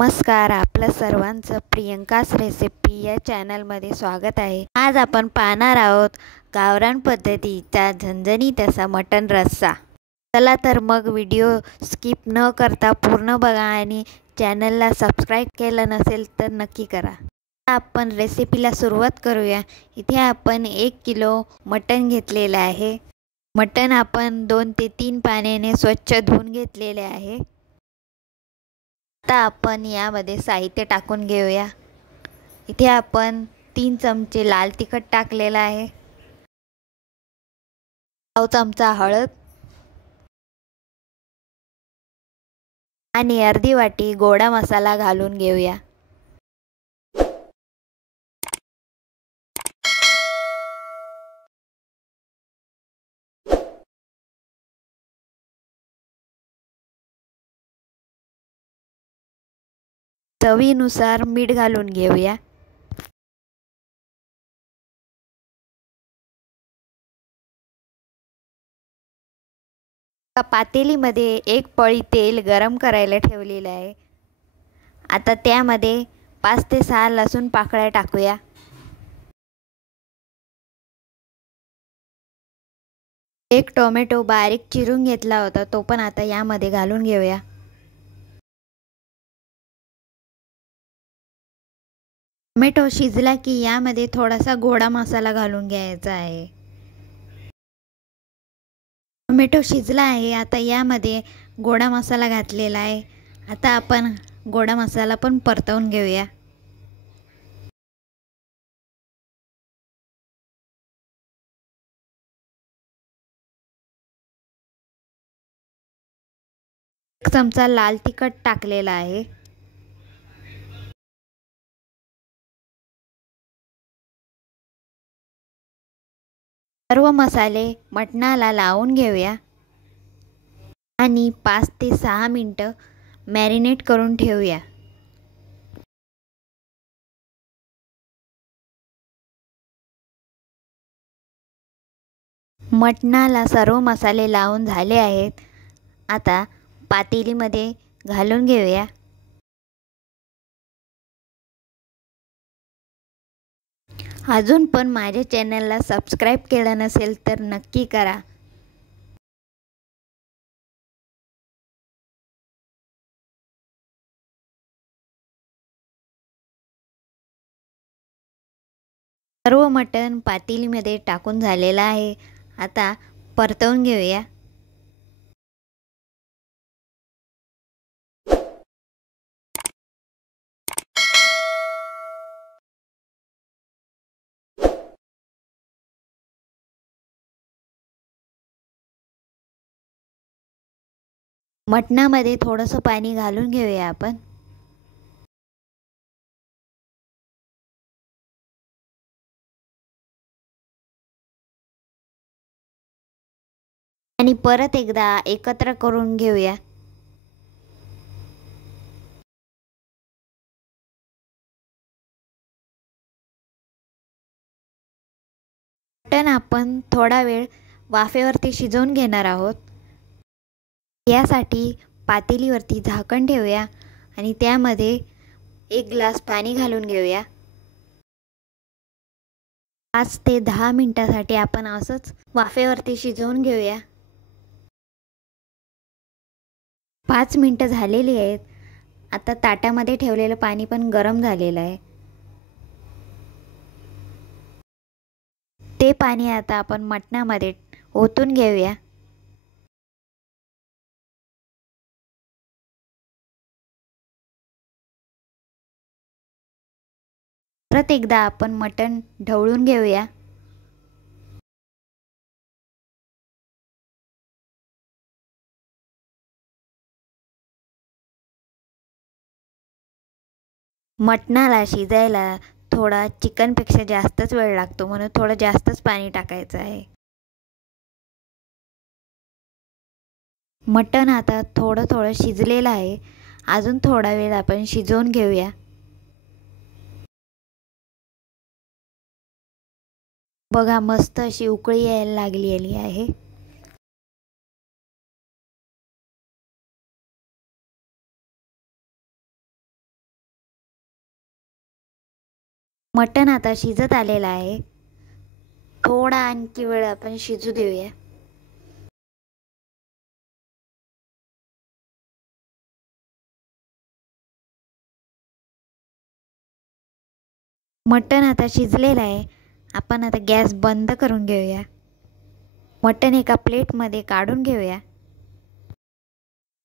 नमस्कार, आपलं सर्वांचं प्रियंकास रेसिपी या चॅनलमध्ये स्वागत आहे। आज आपण पाहणार आहोत गावरान पद्धतीचा झणझणीत असा मटण रस्सा। चला तर मग व्हिडिओ स्किप न करता पूर्ण बघा आणि चॅनलला सबस्क्राईब केलं नसेल तर नक्की करा। आपण रेसिपीला सुरुवात करूया। इथे आपण 1 किलो मटण घेतलेले आहे। मटण आपण 2 ते 3 पाण्याने स्वच्छ धुवून घेतलेले आहे। आता आपण यामध्ये साहित्य टाकून घेऊया। इथे आपण 3 चमचे लाल तिखट टाकलेला आहे, 1 चमचा हळद आणि अर्धी वाटी गोडा मसाला घालून घेऊया। चवीनुसार मीठ घालून घेऊया। पातेलीमध्ये 1 पळी तेल गरम करायला ठेवलेले आहे। आता त्यामध्ये 5 ते 6 लसूण पाकळ्या टाकूया। एक टोमॅटो बारीक चिरून घेतला होता, तो पण आता यामध्ये घालून घेऊया। टोमॅटो शिजला की यामध्ये थोडासा गोडा मसाला घालून घ्यायचा आहे। टोमॅटो शिजला आहे, आता यामध्ये गोडा मसाला घातलेला आहे। आता आपण गोडा मसाला पण परतवून घेऊया। एक चमचा लाल तिखट टाकलेला आहे। सर्व मसाले मटणाला लावून घेऊया आणि 5 ते 6 मिनिटं मॅरिनेट करून ठेवूया। मटणाला सर्व मसाले लावून झाले आहेत। आता पातेलीमध्ये घालून घेऊया। अजून पण माझ्या चॅनलला सबस्क्राईब केलं नसेल तर नक्की करा। सर्व मटण पातेलीमध्ये टाकून झालेलं आहे। आता परतवून घेऊया। मटणामध्ये थोडंसं पाणी घालून घेऊया आपण। आणि परत एकदा एकत्र करून घेऊया। मटण आपण थोडा वेळ वाफेवरती शिजवून घेणार आहोत। यासाठी पातेलीवरती झाकण ठेवूया आणि त्यामध्ये 1 ग्लास पाणी घालून घेऊया। 5 ते 10 मिनिटांसाठी आपण असंच वाफेवरती शिजवून घेऊया। 5 मिनिटं झालेली आहेत। आता ताटामध्ये ठेवलेलं पाणी पण गरम झालेलं आहे। ते पाणी आता आपण मटणामध्ये ओतून घेऊया। परत एकदा आपण मटण ढवळून घेऊया। मटणाला शिजायला थोडा चिकनपेक्षा जास्तच वेळ लागतो, म्हणून थोडं जास्तच पाणी टाकायचं आहे। मटण आता थोडं थोडं शिजलेलं आहे। अजून थोडा वेळ आपण शिजवून घेऊया। बघा, मस्त अशी उकळी यायला लागलेली आहे। मटण आता शिजत आलेलं आहे. थोडा आणखी वेळ आपण शिजू देऊया. मटण आता शिजलेलं आहे. आपण आता गॅस बंद करून घेऊया. मटण एका प्लेटमध्ये काढून घेऊया.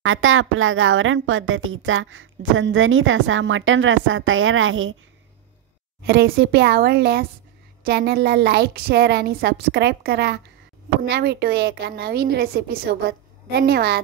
आता आपला गावरान पद्धतीचा झणझणीत असा मटण रस्सा तयार आहे. रेसिपी आवडल्यास चॅनलला लाईक, शेअर आणि सबस्क्राईब करा. पुन्हा भेटूया एका नवीन रेसिपीसोबत. धन्यवाद.